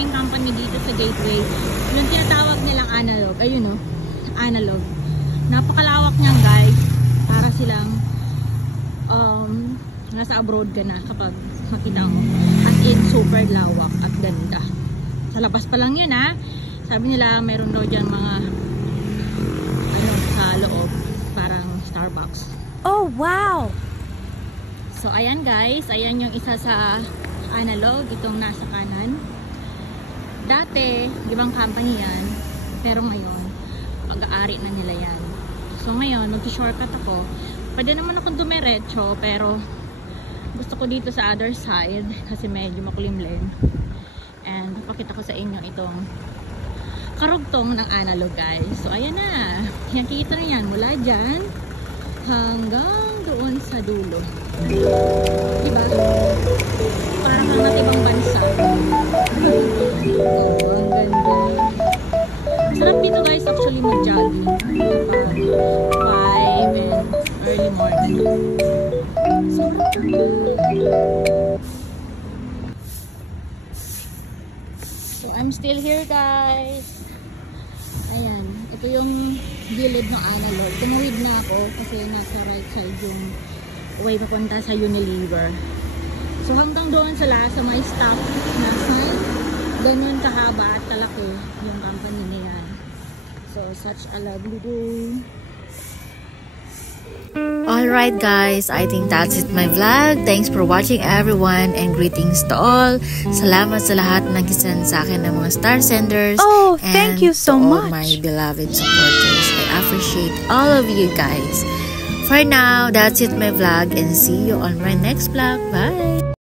networking company dito sa Gateway. Yung tinatawag nilang Analog. Ayun, oh. Analog. Napakalawak niyan, guys. Para silang nasa abroad ka na kapag makita mo. As in, super lawak at ganda. Sa labas pa lang yun, ha. Sabi nila, meron daw dyan mga sa loob. Parang Starbucks. Oh, wow! So, ayan guys. Ayan yung isa sa Analog. Itong nasa kanan. Dati, ibang company yan. Pero ngayon, pag-aari na nila yan. So, ngayon, mag-shortcut ako. Pwede naman akong dumiretso, pero gusto ko dito sa other side kasi medyo makulimlim. And papakita ko sa inyo itong karugtong ng Analog, guys. So, ayan na. Yan, kita na yan. Mula dyan hanggang doon sa dulo. Diba? Parang mga ibang bansa. Oh, ang ganda. Sarap dito, guys, actually mag-jogging. 5 and early morning. So, I'm still here, guys. Ayan. Ito yung gilid ng Analog. Tumawid na ako kasi nasa right side yung way papunta sa Unilever. So, hanggang doon sa may stop na ganun kahaba at kalaki yung company na yan. So, such a lovely day. Alright guys, I think that's it my vlog. Thanks for watching everyone and greetings to all. Salamat sa lahat na nag-send sa akin ng mga star senders. Oh, thank you so much. And to all my beloved supporters. I appreciate all of you guys. For now, that's it my vlog and see you on my next vlog. Bye!